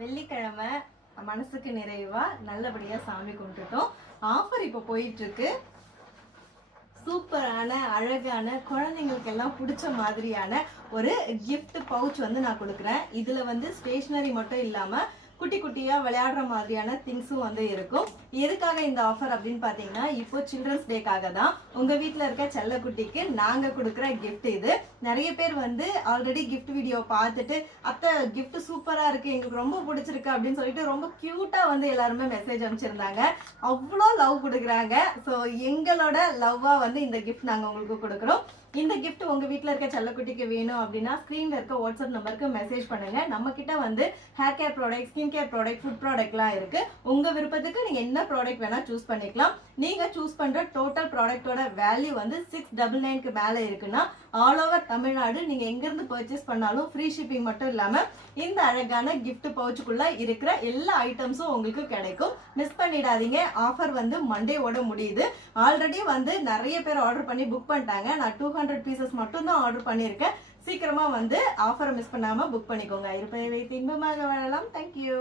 வெள்ளிக்கிழமை மனசுக்கு நிறைவா நல்லபடியா சாமி கும்பிட்டுட்டோம். ஆஃபர் இப்போ போயிட்டு இருக்கு. சூப்பரான அழகான குழந்தைங்களுக்கு எல்லாம் பிடிச்ச மாதிரியான ஒரு gift பவுச் வந்து நான் கொடுக்குறேன். இதுல வந்து ஸ்டேஷனரி மட்டும் இல்லாம குட்டி குட்டியா விளையாடுற மாதிரியான திங்ஸும் வந்து இருக்கும். எதுக்காக இந்த ஆஃபர் அப்படின்னு பாத்தீங்கன்னா, இப்போ சில்ட்ரன்ஸ் டேக்காக தான். உங்க வீட்டுல இருக்க செல்லக்குட்டிக்கு நாங்க கொடுக்குற gift இது. நிறைய பேர் வந்து ஆல்ரெடி gift வீடியோ பார்த்துட்டு அத்தை gift சூப்பரா இருக்கு, எங்களுக்கு ரொம்ப பிடிச்சிருக்கு அப்படின்னு சொல்லிட்டு ரொம்ப கியூட்டா வந்து எல்லாருமே மெசேஜ் அனுப்பிச்சிருந்தாங்க. அவ்வளோ லவ் கொடுக்குறாங்க. ஸோ எங்களோட லவ்வா வந்து இந்த gift நாங்க உங்களுக்கு கொடுக்குறோம். இந்த gift உங்க வீட்டுல இருக்க செல்லக்குட்டிக்கு வேணும் அப்படின்னா ஸ்கிரீன்ல இருக்க வாட்ஸ்அப் நம்பருக்கு மெசேஜ் பண்ணுங்க. நம்ம கிட்ட வந்து hair care product, skin care product, food ப்ராடக்ட்லாம் இருக்கு. உங்க விருப்பத்துக்கு நீங்க என்ன ப்ராடக்ட் வேணா சூஸ் பண்ணிக்கலாம். நீங்க சூஸ் பண்ற டோட்டல் ப்ராடக்ட்டோட வேல்யூ வந்து 699க்கு மேல இருக்குன்னா ஆல் ஓவர் தமிழ்நாடு நீங்க எங்க இருந்து பர்ச்சேஸ் பண்ணாலும் ஃப்ரீ ஷிப்பிங் மட்டும் இல்லாம இந்த அழகான gift பவுச்சுக்குள்ள இருக்கிற எல்லா ஐட்டம்ஸும் உங்களுக்கு கிடைக்கும். மிஸ் பண்ணிடாதீங்க. ஆஃபர் வந்து மண்டேவோட முடியுது. ஆல்ரெடி வந்து நிறைய பேர் ஆர்டர் பண்ணி புக் பண்ணிட்டாங்க. நான் 200 பீசஸ் மட்டும் தான் ஆர்டர் பண்ணியிருக்கேன். சீக்கிரமா வந்து ஆஃபரை மிஸ் பண்ணாம புக் பண்ணிக்கோங்க. இருப்பதை வைத்து இன்பமாக வாழலாம். தேங்க்யூ.